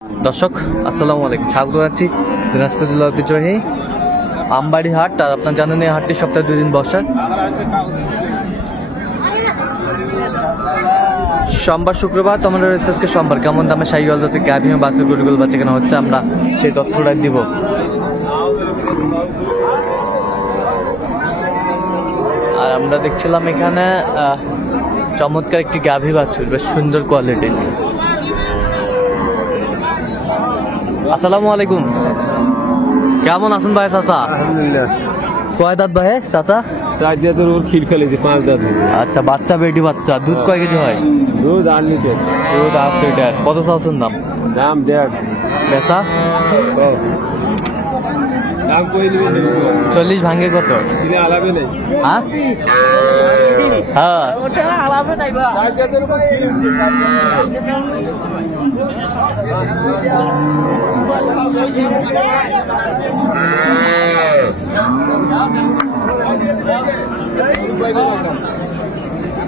দর্শক আসসালামু আলাইকুম, স্বাগত জানাচ্ছি দিনাজপুর জেলার ঐতিহ্যবাহী আমবাড়ি হাট। আর আপনার জানেন এই হাটটি সপ্তাহে 2 দিন বসে, সোমবার শুক্রবার। তো আমাদের আজকে সোমবার কেমন দামে সাইকেল জাতি গাভী বাসের গরুগুলো বাচ্চা কেনা হচ্ছে, আমরা সেই তথ্যটা দিব। আর আমরা দেখছিলাম এখানে চমৎকার একটি গাভী বাছুর, বেশ সুন্দর কোয়ালিটির। আসসালামু আলাইকুম, কেমন আছেন ভাই? চাচা আলহামদুলিল্লাহ। কয় দাঁত ভাই চাচা? 4 দাঁতের উপর ক্ষীর ফেলেছি, 5 দাঁত হয়েছে। আচ্ছা, বাচ্চা বেটি বাচ্চা। দুধ কয় কেজি হয়? দুধ 8 লিটার। দুধ 8 লিটার। কত চাচ্ছেন দাম? দাম 1.5। পেশা দাম কই দিবেন? 40 ভাঙে কত? কিনে আলাবে নাই। হ্যাঁ হ্যাঁ, ওটা আলাবে নাই বা। 4 দাঁতের উপর ক্ষীর হইছে, 4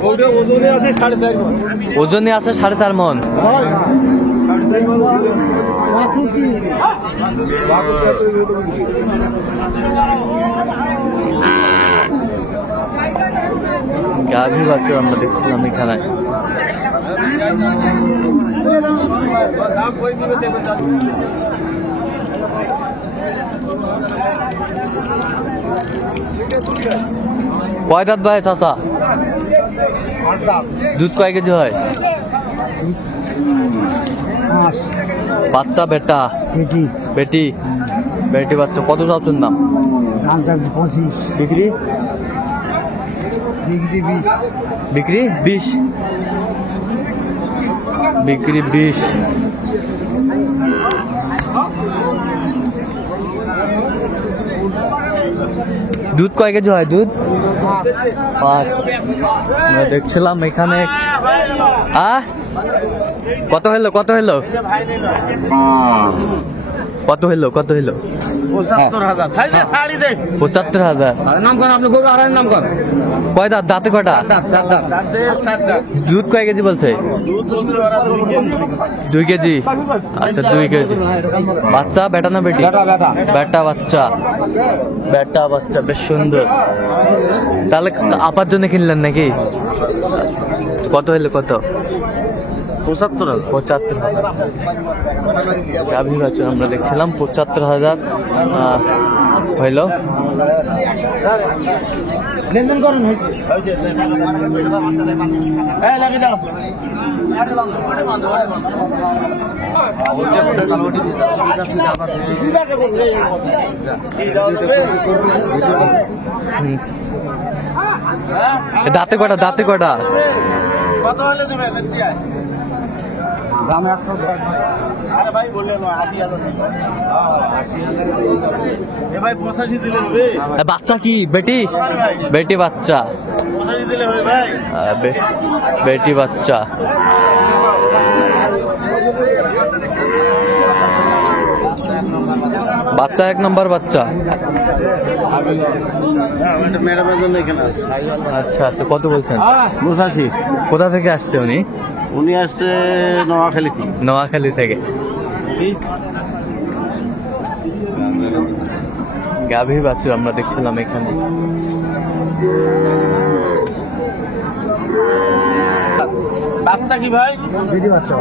ওটা ওজনে আছে 4.5 মণ। ওজনে আছে 4.5 মণ। 4.5 মণ। গাভী বাচ্চা আমরা দেখছিলাম এখানে। কয় দাঁত ভাই চাচা? দুধ কয় কেজি হয়? বাচ্চা বেটা বেটি বেটি বাচ্চা। কত চাচ্ছেন দাম? বিক্রি বিক্রি 20। বিক্রি 20। দুধ কয় কেজি হয়? দুধ 5। আমরা দেখছিলাম এখানে। কত হইলো? কত হইলো? কত হইলো? কত হইলো? 75,000। কয় দাঁত? দাঁতে কয়টা? দুধ কয় কেজি বলছে? 2 কেজি। আচ্ছা 2 কেজি। বাচ্চা বেটা না বেটি? বেটা বাচ্চা। বেটা বাচ্চা, বেশ সুন্দর। তাহলে আপার জন্য কিনলেন নাকি? কত হইলো? কত? 75,000। গাভী বাছুর আমরা দেখছিলাম 75,000 হইল। লেনদেন করুন। দাঁতে কটা? দাঁতে কটা? কত হলে দেবে? দাম 110। আরে ভাই বললেন 80,000 টাকা। 80,000 এ ভাই 85 দিলে হবে। বাচ্চা কি বেটি? বেটি বাচ্চা। 85 দিলে হবে ভাই। বেটি বাচ্চা। বাচ্চা 1 নম্বর বাচ্চা। ম্যাডামের জন্য এখানে। আচ্ছা আচ্ছা, কত বলছেন? 85। কোথা থেকে আসছে উনি? উনি আসছে নোয়াখালী থেকে। নোয়াখালী থেকে। গাভী বাছুর আমরা দেখছিলাম এখানে। বাচ্চা কি ভাই? বেটি বাচ্চা।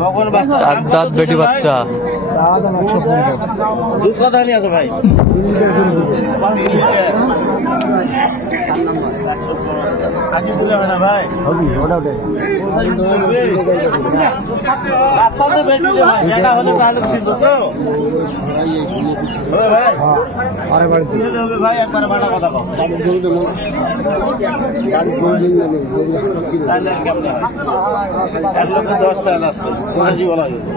কখন বাচ্চা? 4 দাঁত বেটি বাচ্চা। দুধ কথা নিয়ে আসো ভাই। আগে বলে হয় না ভাই। বাচ্চা তো বেটি ভাই, বেটা হলে তাহলে কিনবো তো হবে ভাই। আরে বাড়ি দিতে হবে ভাই, একবারে বাটা কথা কও। তাহলে কেমন? 1,10,000 চাই লাস্টে। 85 বলা হয়েছে।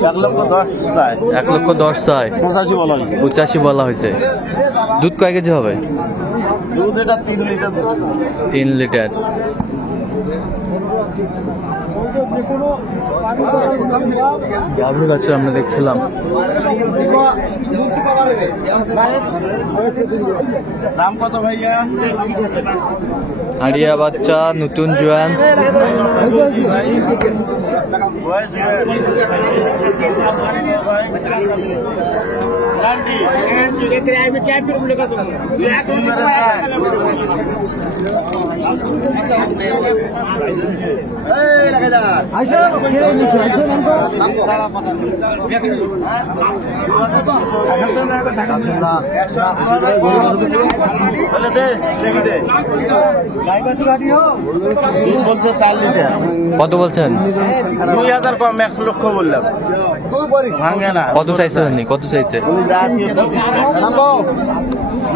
1,10,000 চাই। 1,10,000 চাই। 85 বলা হয়েছে। 85 বলা হয়েছে। দুধ কয় কেজি হবে? দুধ এটা 3 লিটার। 3 লিটার। গাভী বাছুর আমরা দেখছিলাম। দাম কত ভাইয়া? হাড়িয়া বাচ্চা, নতুন জোয়ান। বলছে 4 লিটার। কত বলছেন? 2000 কম, 1 লক্ষ বললাম। ভাঙে না। কত চাইছে আপনি? কত চাইছে?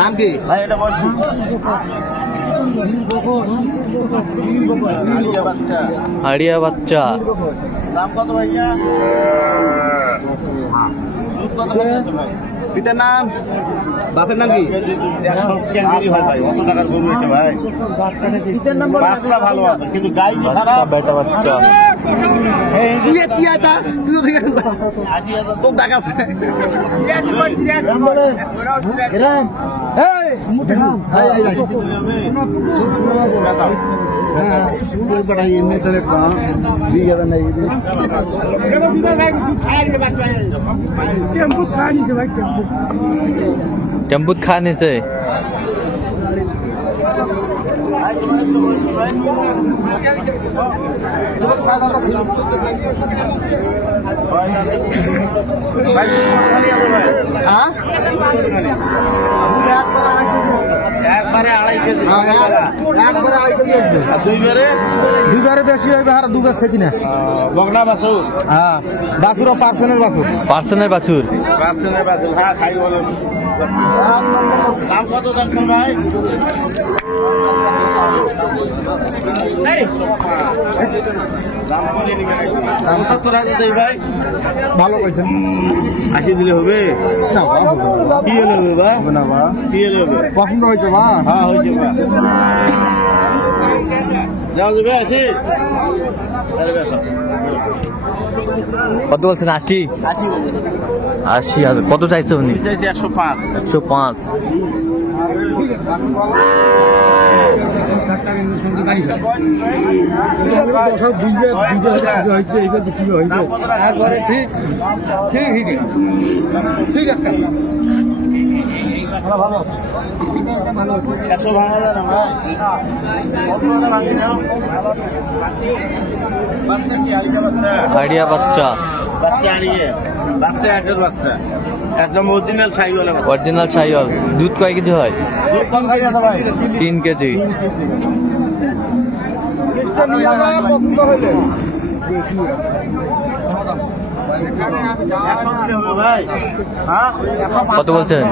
নাম কি ভাই? এটা বলছি আড়িয়া বাচ্চা। দাম কত ভাইয়া? পিতার নাম, বাপের নাম কি? ভাই অত টাকার গরু এটা ভাই। বাচ্চা ভালো আছে কিন্তু গাই খারাপ। বেটা বাচ্চা। টেম্পুত খা নিছে। একবারে 2.5 কেজি। দুইবারে বেশি হইবে আর দুবার থেকে না। বগনা বাছুর। হ্যাঁ বাছুর পার্সনের বাছুর। পার্সনের বাছুর। পার্সনের বাছুর। হ্যাঁ খাই বলেন। দাম কত যাচ্ছেন ভাই? দাম 70,000 দেই ভাই। ভালো কইছেন। 80 দিলে হবে? কি হলে হবে বা? কি হলে হবে? পছন্দ হয়েছে বা? হ্যাঁ হয়েছে বা। যাও যাবে 80? কত বলছেন? 80? 80,000। কত চাইছে উনি? 105। 105। আড়িয়া বাচ্চা। বাচ্চা আড়িয়ে বাচ্চা একের বাচ্চা একদম অরিজিনাল সাইওয়ালা। অরিজিনাল সাইওয়াল। দুধ কয় কেজি হয়? দুধ কম খাই না ভাই। 3 কেজি। কত বলছেন?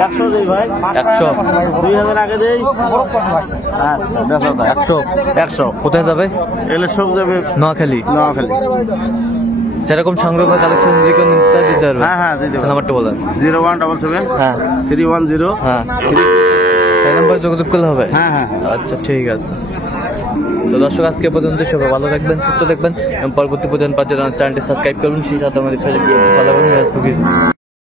100 দেই ভাই। 100। 2000 আগে দেই। 100। কোথায় যাবে? এলে সব যাবে নোয়াখালী। নোয়াখালী। যেরকম সংগ্রহ কালেকশন দিতে পারবে। হ্যাঁ হ্যাঁ দিতে নাম্বারটা বলেন। 0177 হ্যাঁ 310 হ্যাঁ। সেই নাম্বারে যোগাযোগ করলে হবে? হ্যাঁ হ্যাঁ। আচ্ছা ঠিক আছে। তো দর্শক আজকে পর্যন্ত সবাই ভালো থাকবেন, সুস্থ থাকবেন এবং পরবর্তী পর্যন্ত পাওয়ার জন্য চ্যানেলটি সাবস্ক্রাইব করবেন। সেই সাথে আমাদের ফেসবুক পেজ ফলো করুন।